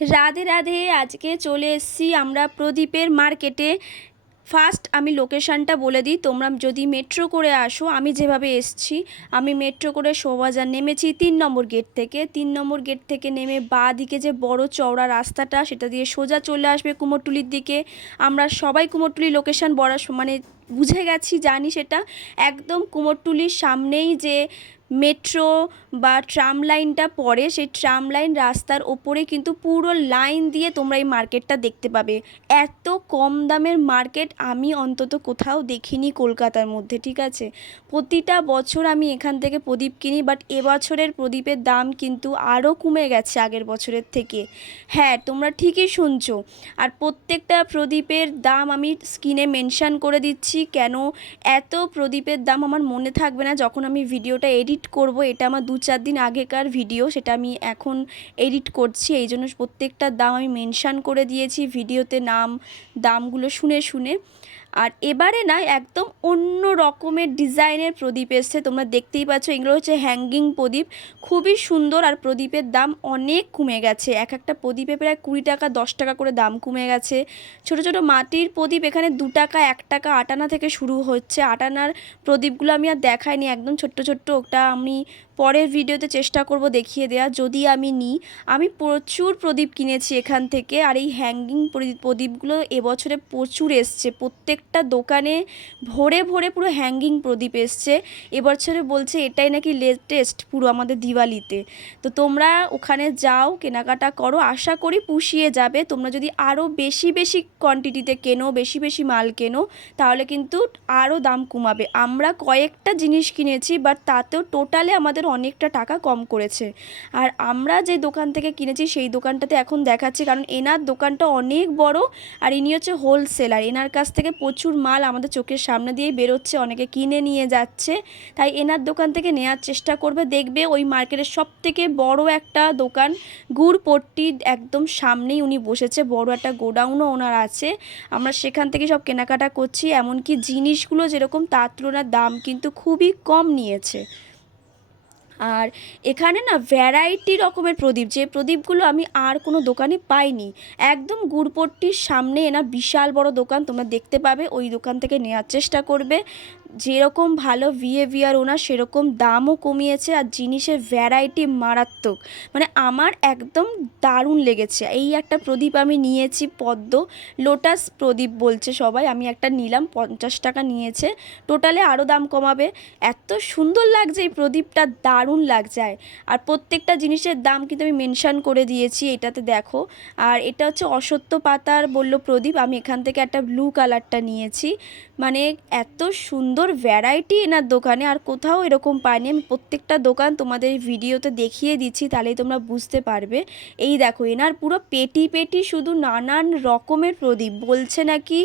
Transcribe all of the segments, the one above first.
রাধে রাধে, আজকে চলে এসেছি আমরা প্রদীপের মার্কেটে। ফার্স্ট আমি লোকেশানটা বলে দিই, তোমরা যদি মেট্রো করে আসো, আমি যেভাবে এসছি, আমি মেট্রো করে শোভাবাজার নেমেছি তিন নম্বর গেট থেকে। তিন নম্বর গেট থেকে নেমে বা দিকে যে বড় চওড়া রাস্তাটা, সেটা দিয়ে সোজা চলে আসবে কুমোরটুলির দিকে। আমরা সবাই কুমোরটুলি লোকেশান বড় মানে বুঝে গেছি, জানি সেটা। একদম কুমোরটুলির সামনেই যে মেট্রো বা ট্রাম লাইনটা পড়ে, সেই ট্রাম লাইন রাস্তার ওপরে কিন্তু পুরো লাইন দিয়ে তোমরা এই মার্কেটটা দেখতে পাবে। এত কম দামের মার্কেট আমি অন্তত কোথাও দেখিনি কলকাতার মধ্যে, ঠিক আছে? প্রতিটা বছর আমি এখান থেকে প্রদীপ কিনি বাট এবছরের প্রদীপের দাম কিন্তু আরও কমে গেছে আগের বছরের থেকে। হ্যাঁ তোমরা ঠিকই শুনছো। আর প্রত্যেকটা প্রদীপের দাম আমি স্ক্রিনে মেনশান করে দিচ্ছি, কেন এত প্রদীপের দাম আমার মনে থাকবে না যখন আমি ভিডিওটা এডিট করব, এটা আমার দু চার দিন আগেকার ভিডিও, সেটা আমি এখন এডিট করছি এই জন্য প্রত্যেকটার দাম আমি মেনশান করে দিয়েছি, ভিডিওতে নাম, দামগুলো শুনে শুনে। আর এবারে না একদম অন্য রকমের ডিজাইনের প্রদীপ এসছে, তোমরা দেখতেই পাচ্ছ। এগুলো হচ্ছে হ্যাঙ্গিং প্রদীপ। খুবই সুন্দর আর প্রদীপের দাম অনেক কমে গেছে। এক একটা প্রদীপে প্রায় কুড়ি টাকা, দশ টাকা করে দাম কমে গেছে। ছোট ছোট মাটির প্রদীপ এখানে দু টাকা, এক টাকা, আটানা থেকে শুরু হচ্ছে। আটানার প্রদীপগুলো আমি আর দেখাইনি। একদম ছোট্ট ছোট্ট ওটা আমি পরের ভিডিওতে চেষ্টা করব দেখিয়ে দেওয়া যদি আমি নিই, আমি প্রচুর প্রদীপ কিনেছি এখান থেকে আর এই হ্যাঙ্গিং প্রদীপগুলো এবছরে প্রচুর এসছে। প্রত্যেকটা দোকানে ভরে ভরে পুরো হ্যাঙ্গিং প্রদীপ এসছে। এবছরে বলছে এটাই নাকি লেটেস্ট পুরো আমাদের দিওয়ালিতে। তো তোমরা ওখানে যাও, কেনাকাটা করো। আশা করি পুষিয়ে যাবে। তোমরা যদি আরও বেশি বেশি কোয়ান্টিটিতে কেনো, বেশি বেশি মাল কেনো, তাহলে কিন্তু আরও দাম কমাবে। আমরা কয়েকটা জিনিস কিনেছি বাট তাতেও টোটালে আমাদের অনেকটা টাকা কম করেছে। আর আমরা যে দোকান থেকে কিনেছি, সেই দোকানটাতে এখন দেখাচ্ছি, কারণ এনার দোকানটা অনেক বড়, আর ইনি হচ্ছে হোলসেলার এনার কাছ থেকে প্রচুর মাল আমাদের চোখের সামনে দিয়েই বেরোচ্ছে, অনেকে কিনে নিয়ে যাচ্ছে। তাই এনার দোকান থেকে নেওয়ার চেষ্টা করবে, দেখবে ওই মার্কেটের সব থেকে বড় একটা দোকান গুড়পট্টির একদম সামনেই উনি বসেছে, বড় একটা গোডাউনও ওনার আছে। আমরা সেখান থেকে সব কেনাকাটা করছি, এমনকি জিনিসগুলো যেরকম তার তুলনার দাম কিন্তু খুবই কম নিয়েছে। আর এখানে না ভ্যারাইটি রকমের প্রদীপ। যে প্রদীপগুলো আমি আর কোনো দোকানে পাইনি। একদম গুড়পট্টির সামনে এনা বিশাল বড় দোকান, তোমরা দেখতে পাবে, ওই দোকান থেকে নেওয়ার চেষ্টা করবে। যেরকম ভালো বিহেভিয়ার ওনার, সেরকম দামও কমিয়েছে আর জিনিসের ভ্যারাইটি মারাত্মক। মানে আমার একদম দারুণ লেগেছে। এই একটা প্রদীপ আমি নিয়েছি, পদ্ম লোটাস প্রদীপ বলছে সবাই, আমি একটা নিলাম, পঞ্চাশ টাকা নিয়েছে। টোটালে আরও দাম কমাবে। এত সুন্দর লাগছে এই প্রদীপটা, দারুণ লাগছে। আর প্রত্যেকটা জিনিসের দাম কিন্তু আমি মেনশান করে দিয়েছি, এটাতে দেখো। আর এটা হচ্ছে অসত্য পাতার বলল প্রদীপ, আমি এখান থেকে একটা ব্লু কালারটা নিয়েছি। মানে এত সুন্দর ভ্যারাইটি এনার দোকানে, আর কোথাও এরকম পাইনি। আমি প্রত্যেকটা দোকান তোমাদের ভিডিওতে দেখিয়ে দিচ্ছি, তাহলেই তোমরা বুঝতে পারবে। এই দেখো, এনার পুরো পেটি পেটি শুধু নানান রকমের প্রদীপ। বলছে নাকি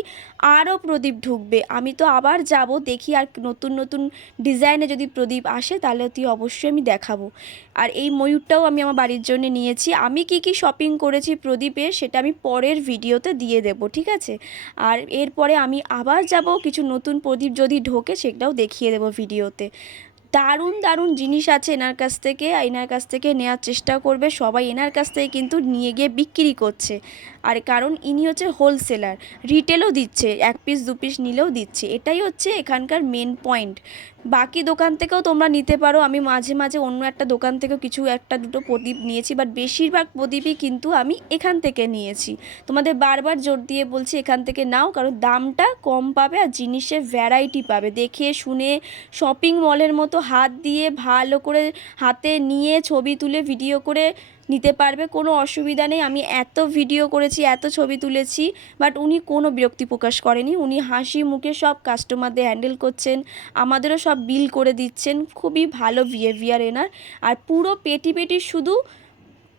আরও প্রদীপ ঢুকবে। আমি তো আবার যাব দেখি, আর নতুন নতুন ডিজাইনে যদি প্রদীপ আসে, তাহলে তুই অবশ্যই আমি দেখাবো। আর এই ময়ূরটাও আমি আমার বাড়ির জন্য নিয়েছি। আমি কি কি শপিং করেছি প্রদীপে সেটা আমি পরের ভিডিওতে দিয়ে দেব, ঠিক আছে? আর এরপরে আমি আবার যাব কিছু নতুন প্রদীপ যদি ঢোকে সেটাও দেখিয়ে দেব ভিডিওতে। দারুণ দারুণ জিনিস আছে এনার কাছ থেকে, এনার কাছ থেকে নেওয়ার চেষ্টা করবে। সবাই এনার কাছ থেকে কিন্তু নিয়ে গিয়ে বিক্রি করছে। আর কারণ ইনি হচ্ছে হোলসেলার, রিটেলও দিচ্ছে, এক পিস, দু পিস নিলেও দিচ্ছে। এটাই হচ্ছে এখানকার মেন পয়েন্ট বাকি দোকান থেকেও তোমরা নিতে পারো। আমি মাঝে মাঝে অন্য একটা দোকান থেকেও কিছু একটা দুটো প্রদীপ নিয়েছি বাট বেশিরভাগ প্রদীপই কিন্তু আমি এখান থেকে নিয়েছি। তোমাদের বারবার জোর দিয়ে বলছি এখান থেকে নাও, কারণ দামটা কম পাবে আর জিনিসের ভ্যারাইটি পাবে। দেখে, শুনে শপিং মলের মতো হাত দিয়ে ভালো করে হাতে নিয়ে ছবি তুলে ভিডিও করে নিতে পারবে, কোনো অসুবিধা নেই। আমি এত ভিডিও করেছি, এত ছবি তুলেছি বাট উনি কোনো বিরক্তি প্রকাশ করেনি। উনি হাসি মুখে সব কাস্টমারদের হ্যান্ডেল করছেন, আমাদেরও সব বিল করে দিচ্ছেন। খুবই ভালো বিহেভিয়ার এনার। আর পুরো পেটি পেটি শুধু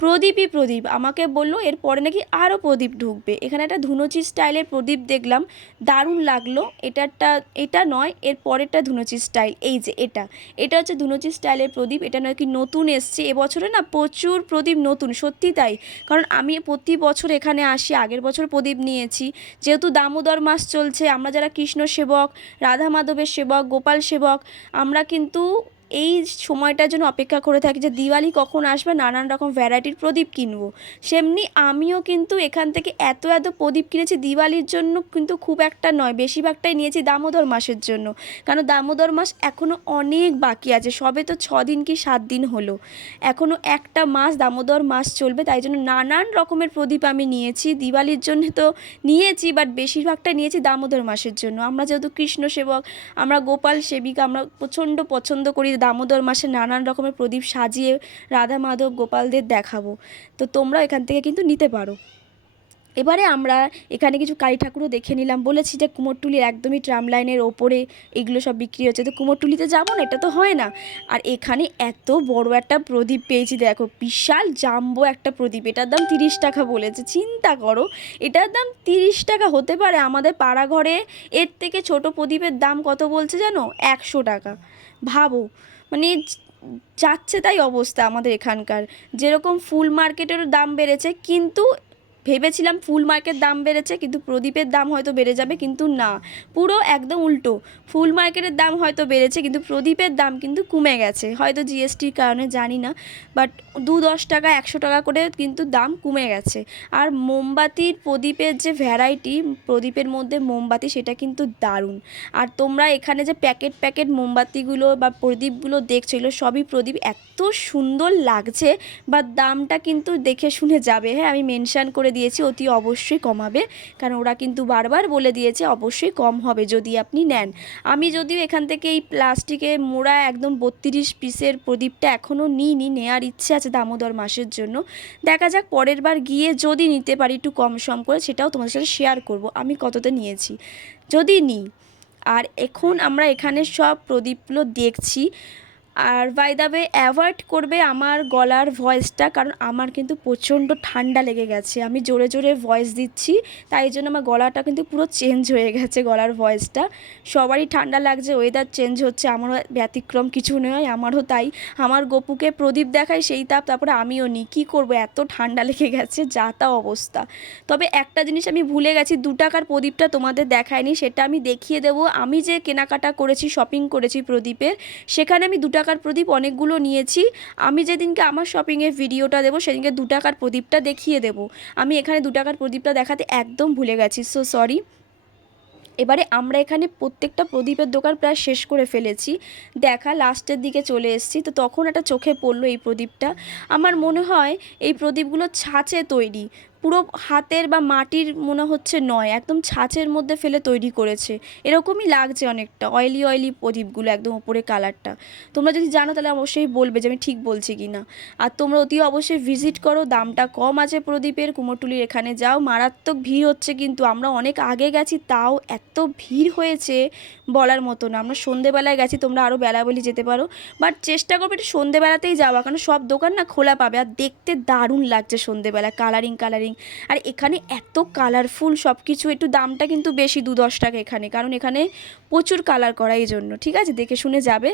প্রদীপই প্রদীপ। আমাকে বলল, এরপরে নাকি আরও প্রদীপ ঢুকবে। এখানে একটা ধুনুচি স্টাইলের প্রদীপ দেখলাম। দারুণ লাগল। এটারটা, এটা নয়, এর পরেরটা ধুনুচি স্টাইল। এই যে এটা। এটা হচ্ছে ধুনুচি স্টাইলের প্রদীপ। এটা নাকি নতুন এসছে। এবছরে না প্রচুর প্রদীপ নতুন, সত্যি তাই। কারণ আমি প্রতি বছর এখানে আসি, আগের বছর প্রদীপ নিয়েছি। যেহেতু দামোদর মাস চলছে, আমরা যারা কৃষ্ণ সেবক, রাধা মাধবের সেবক, গোপাল সেবক, আমরা কিন্তু এই সময়টার জন্য অপেক্ষা করে থাকি যে দিওয়ালি কখন আসবে, নানান রকম ভ্যারাইটির প্রদীপ কিনবো। সেমনি আমিও কিন্তু এখান থেকে এত এত প্রদীপ কিনেছি, দিওয়ালির জন্য কিন্তু খুব একটা নয়, বেশিরভাগটাই নিয়েছি দামোদর মাসের জন্য। কারণ দামোদর মাস এখনও অনেক বাকি আছে, সবে তো ছ দিন কি সাত দিন হলো। এখনও একটা মাস দামোদর মাস চলবে, তাই জন্য নানান রকমের প্রদীপ আমি নিয়েছি। দিওয়ালির জন্য তো নিয়েছি বাট বেশিরভাগটা নিয়েছি দামোদর মাসের জন্য। আমরা যেহেতু কৃষ্ণ সেবক আমরা গোপাল সেবিকা, আমরা প্রচণ্ড পছন্দ করি দামোদর মাসে নানান রকমের প্রদীপ সাজিয়ে রাধা মাধব গোপালদের দেখাবো। তো তোমরা এখান থেকে কিন্তু নিতে পারো। এবারে আমরা এখানে কিছু কালী ঠাকুরও দেখে নিলাম। বলেছি যে কুমোরটুলির একদমই ট্রাম লাইনের ওপরে এগুলো সব বিক্রি হচ্ছে। তো কুমোরটুলিতে যাব না, এটা তো হয় না। আর এখানে এত বড় একটা প্রদীপ পেয়েছি, দেখো, বিশাল জাম্বো একটা প্রদীপ। এটার দাম তিরিশ টাকা বলেছে। চিন্তা করো, এটার দাম তিরিশ টাকা হতে পারে। আমাদের পাড়া ঘরে এর থেকে ছোট প্রদীপের দাম কত বলছে জানো? একশো টাকা। ভাবো। মানে যাচ্ছে তাই অবস্থা আমাদের এখানকার। যেরকম ফুল মার্কেটেরও দাম বেড়েছে কিন্তু ভেবেছিলাম ফুল মার্কেট দাম বেড়েছে, কিন্তু প্রদীপের দাম হয়তো বেড়ে যাবে, কিন্তু না। পুরো একদম উল্টো। ফুল মার্কেটের দাম হয়তো বেড়েছে, কিন্তু প্রদীপের দাম কিন্তু কমে গেছে। হয়তো জিএসটির কারণে, জানি না। বাট দু দশ টাকা, একশো টাকা করে কিন্তু দাম কমে গেছে। আর মোমবাতির প্রদীপের যে ভ্যারাইটি, প্রদীপের মধ্যে মোমবাতি, সেটা কিন্তু দারুণ। আর তোমরা এখানে যে প্যাকেট প্যাকেট মোমবাতিগুলো বা প্রদীপগুলো দেখছ, এগুলো সবই প্রদীপ। এত সুন্দর লাগছে, বা দামটা কিন্তু দেখে শুনে যাবে। হ্যাঁ আমি মেনশান করে দিয়েছি, অতি অবশ্যই কমাবে। কারণ ওরা কিন্তু বারবার বলে দিয়েছে, অবশ্যই কম হবে যদি আপনি নেন। আমি যদিও এখান থেকে এই প্লাস্টিকে মোড়া একদম বত্রিশ পিসের প্রদীপটা এখনও নিইনি নেওয়ার ইচ্ছে আছে দামোদর মাসের জন্য। দেখা যাক পরের বার গিয়ে যদি নিতে পারি একটু কম সম করে, সেটাও তোমাদের সাথে শেয়ার করব। আমি কততে নিয়েছি? যদি নিই, আর এখন আমরা এখানে সব প্রদীপগুলো দেখছি আর বাই দ্য ওয়ে অ্যাভয়েড করবে আমার গলার ভয়েসটা কারণ আমার কিন্তু প্রচণ্ড ঠান্ডা লেগে গেছে। আমি জোরে জোরে ভয়েস দিচ্ছি, তাই জন্য আমার গলাটা কিন্তু পুরো চেঞ্জ হয়ে গেছে, গলার ভয়েসটা সবারই ঠান্ডা লাগছে ওয়েদার চেঞ্জ হচ্ছে, আমারও ব্যতিক্রম কিছু নয়, আমারও তাই। আমার গপুকে প্রদীপ দেখায়, সেই তাপ, তারপরে আমিও নিই কী করব, এত ঠান্ডা লেগে গেছে, যা তা অবস্থা। তবে একটা জিনিস আমি ভুলে গেছি, দু টাকার প্রদীপটা তোমাদের দেখায়নি, সেটা আমি দেখিয়ে দেবো। আমি যে কেনাকাটা করেছি শপিং করেছি প্রদীপের, সেখানে আমি দু টাকার প্রদীপ অনেকগুলো নিয়েছি। আমি যেদিনকে আমার শপিংয়ের ভিডিওটা দেবো, সেদিনকে দু টাকার প্রদীপটা দেখিয়ে দেবো। আমি এখানে দু টাকার প্রদীপটা দেখাতে একদম ভুলে গেছি সো সরি এবারে আমরা এখানে প্রত্যেকটা প্রদীপের দোকান প্রায় শেষ করে ফেলেছি। দেখা, লাস্টের দিকে চলে এসেছি, তো তখন একটা চোখে পড়ল এই প্রদীপটা। আমার মনে হয় এই প্রদীপগুলো ছাঁচে তৈরি। পুরো হাতের বা মাটির মনে হচ্ছে নয়, একদম ছাঁচের মধ্যে ফেলে তৈরি করেছে। এরকমই লাগছে অনেকটা অয়েলি অয়েলি প্রদীপগুলো একদম উপরে কালারটা। তোমরা যদি জানো তাহলে অবশ্যই বলবে যে আমি ঠিক বলছি কি না আর তোমরা অতি অবশ্যই ভিজিট করো, দামটা কম আছে প্রদীপের, কুমোরটুলির এখানে যাও। মারাত্মক ভিড় হচ্ছে কিন্তু আমরা অনেক আগে গেছি, তাও এত ভিড় হয়েছে বলার মতো না। আমরা সন্ধেবেলায় গেছি, তোমরা আরও বেলাবেলি যেতে পারো। বাট চেষ্টা করবে একটু সন্ধেবেলাতেই যাওয়া, কারণ সব দোকান না খোলা পাবে। আর দেখতে দারুণ লাগছে সন্ধেবেলা কালারিং কালারিং আর এখানে এত কালারফুল সব কিছু একটু দামটা কিন্তু বেশি, দু দশ টাকা এখানে। কারণ এখানে প্রচুর কালার করা এই জন্য, ঠিক আছে? দেখে শুনে যাবে।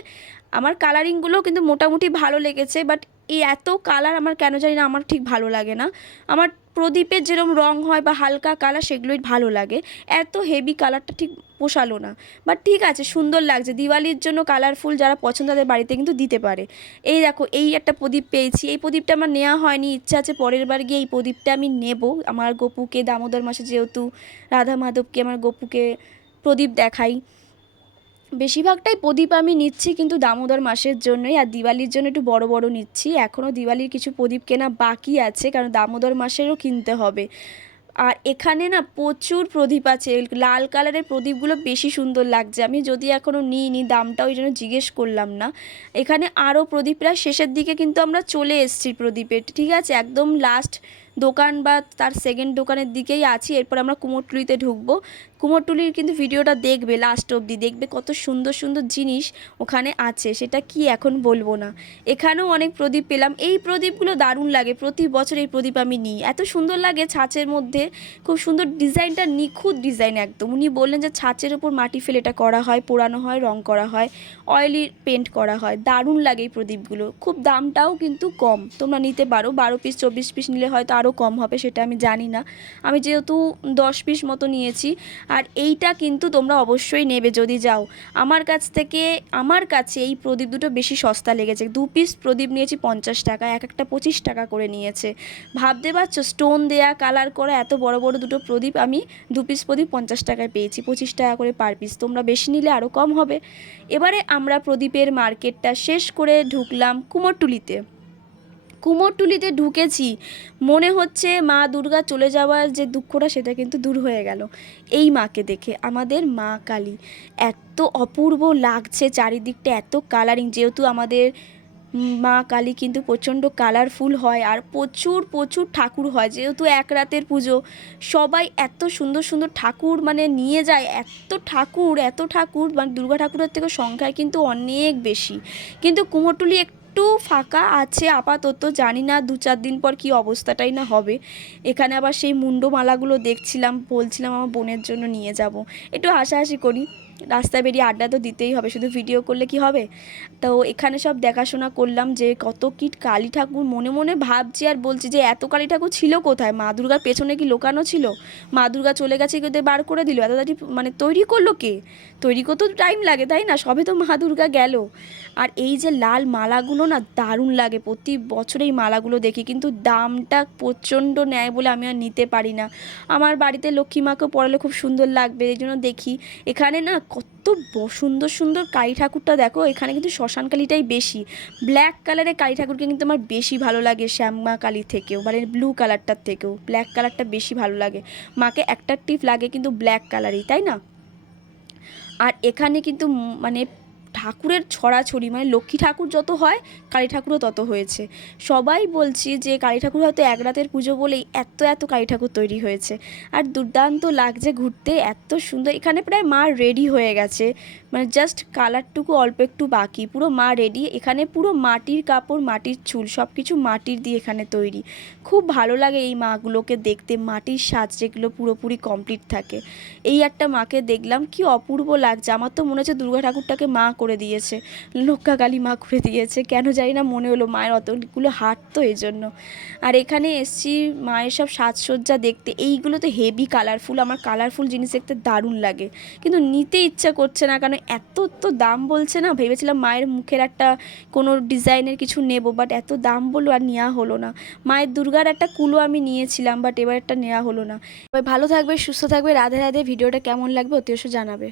আমার কালারিংগুলো কিন্তু মোটামুটি ভালো লেগেছে বাট এই এত কালার আমার কেন জানি না, আমার ঠিক ভালো লাগে না। আমার প্রদীপের যেরকম রং হয় বা হালকা কালার সেগুলোই ভালো লাগে। এত হেভি কালারটা ঠিক পোষালো না। বাট ঠিক আছে, সুন্দর লাগছে। দিওয়ালির জন্য কালারফুল যারা পছন্দ তাদের বাড়িতে কিন্তু দিতে পারে। এই দেখো, এই একটা প্রদীপ পেয়েছি। এই প্রদীপটা আমার নেওয়া হয়নি, ইচ্ছা আছে পরের বার গিয়ে এই প্রদীপটা আমি নেব। আমার গপুকে, দামোদর মাসে যেহেতু রাধা মাধবকে, আমার গপুকে প্রদীপ দেখাই। বেশিরভাগটাই প্রদীপ আমি নিচ্ছি কিন্তু দামোদর মাসের জন্যই আর দিওয়ালির জন্য একটু বড় বড় নিচ্ছি। এখনও দিওয়ালির কিছু প্রদীপ কেনা বাকি আছে কারণ দামোদর মাসেরও কিনতে হবে। আর এখানে না প্রচুর প্রদীপ আছে লাল কালারের প্রদীপগুলো বেশি সুন্দর লাগছে। আমি যদি এখনও নিইনি দামটা ওই জন্য জিজ্ঞেস করলাম না। এখানে আরও প্রদীপ, প্রায় শেষের দিকে কিন্তু আমরা চলে এসেছি প্রদীপের, ঠিক আছে? একদম লাস্ট দোকান বা তার সেকেন্ড দোকানের দিকেই আছি, এরপর আমরা কুমোরটুলিতে ঢুকবো। কুমোরটুলির কিন্তু ভিডিওটা দেখবে লাস্ট অবধি, দেখবে কত সুন্দর সুন্দর জিনিস ওখানে আছে, সেটা কি এখন বলব না। এখানেও অনেক প্রদীপ পেলাম। এই প্রদীপগুলো দারুণ লাগে, প্রতি বছর এই প্রদীপ আমি নিই। এত সুন্দর লাগে ছাঁচের মধ্যে, খুব সুন্দর ডিজাইনটা নিখুঁত ডিজাইন একদম। উনি বললেন যে ছাঁচের ওপর মাটি ফেলে এটা করা হয়, পোড়ানো হয়, রং করা হয় অয়েলি পেন্ট করা হয়। দারুণ লাগে এই প্রদীপগুলো। খুব দামটাও কিন্তু কম, তোমরা নিতে পারো। বারো পিস চব্বিশ পিস নিলে হয়তো আরও কম হবে সেটা আমি জানি না। আমি যেহেতু দশ পিস মতো নিয়েছি, আর এইটা কিন্তু তোমরা অবশ্যই নেবে যদি যাও। আমার কাছ থেকে, আমার কাছে এই প্রদীপ দুটো বেশি সস্তা লেগেছে। দু পিস প্রদীপ নিয়েছি পঞ্চাশ টাকা, এক একটা পঁচিশ টাকা করে নিয়েছে। ভাবতে পারছ, স্টোন দেয়া, কালার করা, এত বড় বড় দুটো প্রদীপ আমি দু পিস প্রদীপ পঞ্চাশ টাকায় পেয়েছি, পঁচিশ টাকা করে পার পিস। তোমরা বেশি নিলে আরও কম হবে। এবারে আমরা প্রদীপের মার্কেটটা শেষ করে ঢুকলাম কুমোরটুলিতে। কুমোরটুলিতে ঢুকেছি, মনে হচ্ছে মা দুর্গা চলে যাওয়ার যে দুঃখটা সেটা কিন্তু দূর হয়ে গেল। এই মাকে দেখে আমাদের মা কালী এত অপূর্ব লাগছে চারিদিকটা, এত কালারিং যেহেতু আমাদের মা কালী কিন্তু প্রচণ্ড কালারফুল হয় আর প্রচুর প্রচুর ঠাকুর হয়। যেহেতু এক রাতের পুজো, সবাই এত সুন্দর সুন্দর ঠাকুর মানে নিয়ে যায়। এত ঠাকুর এত ঠাকুর মানে দুর্গা ঠাকুরের থেকে সংখ্যায় কিন্তু অনেক বেশি। কিন্তু কুমোরটুলি একটু ফাঁকা আছে, আপাতত জানি না দু চার দিন পর কি অবস্থাটাই না হবে। এখানে আবার সেই মুন্ডমালাগুলো দেখছিলাম, বলছিলাম আমার বোনের জন্য নিয়ে যাব। একটু হাসাহাসি করি। রাস্তায় বেরিয়ে আড্ডা তো দিতেই হবে, শুধু ভিডিও করলে কি হবে? তো এখানে সব দেখাশোনা করলাম যে কত কি কালী ঠাকুর, মনে মনে ভাবছি আর বলছি যে এত কালী ঠাকুর ছিল কোথায়? মা দুর্গার পেছনে কি লোকানো ছিল? মা দুর্গা চলে গেছে কি ওদের বার করে দিল? এত তাড়াতাড়ি মানে তৈরি করল কে? তৈরি করতেও টাইম লাগে, তাই না? সবে তো মা দুর্গা গেল। আর এই যে লাল মালাগুলো না দারুণ লাগে, প্রতি বছর এই মালাগুলো দেখি, কিন্তু দামটা প্রচণ্ড নেয় বলে আমি আর নিতে পারি না। আমার বাড়িতে লক্ষ্মী মাকেও পড়ালে খুব সুন্দর লাগবে, এই জন্য দেখি। এখানে না কত সুন্দর সুন্দর কালী ঠাকুরটা দেখো, এখানে কিন্তু শ্মশান কালীটাই বেশি ব্ল্যাক কালারের কালী ঠাকুরকে কিন্তু আমার বেশি ভালো লাগে শ্যামা কালী থেকেও মানে ব্লু কালারটার থেকেও। ব্ল্যাক কালারটা বেশি ভালো লাগে। মাকে অ্যাট্রাকটিভ লাগে কিন্তু ব্ল্যাক কালারই তাই না? আর এখানে কিন্তু মানে ঠাকুরের ছড়াছড়ি মানে লক্ষ্মী ঠাকুর যত হয়, কালী ঠাকুরও তত হয়েছে। সবাই বলছি যে কালী ঠাকুর হয়তো এক রাতের পুজো বলেই এত এত কালী ঠাকুর তৈরি হয়েছে। আর দুর্দান্ত লাগছে ঘুরতে, এত সুন্দর, এখানে প্রায় মা রেডি হয়ে গেছে। মানে জাস্ট কালারটুকু অল্প একটু বাকি, পুরো মা রেডি এখানে পুরো মাটির কাপড়, মাটির চুল সব কিছু মাটির দিয়ে এখানে তৈরি। খুব ভালো লাগে এই মাগুলোকে দেখতে, মাটির সাজ যেগুলো পুরোপুরি কমপ্লিট থাকে। এই একটা মাকে দেখলাম, কি অপূর্ব লাগছে, আমার তো মনে হচ্ছে দুর্গা ঠাকুরটাকে মা করে দিয়েছে। লক্ষ্মা কালী মা করে দিয়েছে। কেন জানি না মনে হলো মায়ের অতগুলো হাট তো এই জন্য। আর এখানে এসছি মায়ের সব সাজসজ্জা দেখতে। এইগুলো তো হেভি কালারফুল আমার কালারফুল জিনিস দেখতে দারুণ লাগে। কিন্তু নিতে ইচ্ছা করছে না। কারণ এত তো দাম বলছে না। ভেবেছিলাম মায়ের মুখের একটা কোনো ডিজাইনের কিছু নেব। বাট এত দাম বলল আর নেওয়া হলো না। মায়ের দুর্গার একটা কুলো আমি নিয়েছিলাম। বাট এবার একটা নেওয়া হলো না। ভালো থাকবে, সুস্থ থাকবে। রাধে রাধে। ভিডিওটা কেমন লাগবে অতি জানাবে।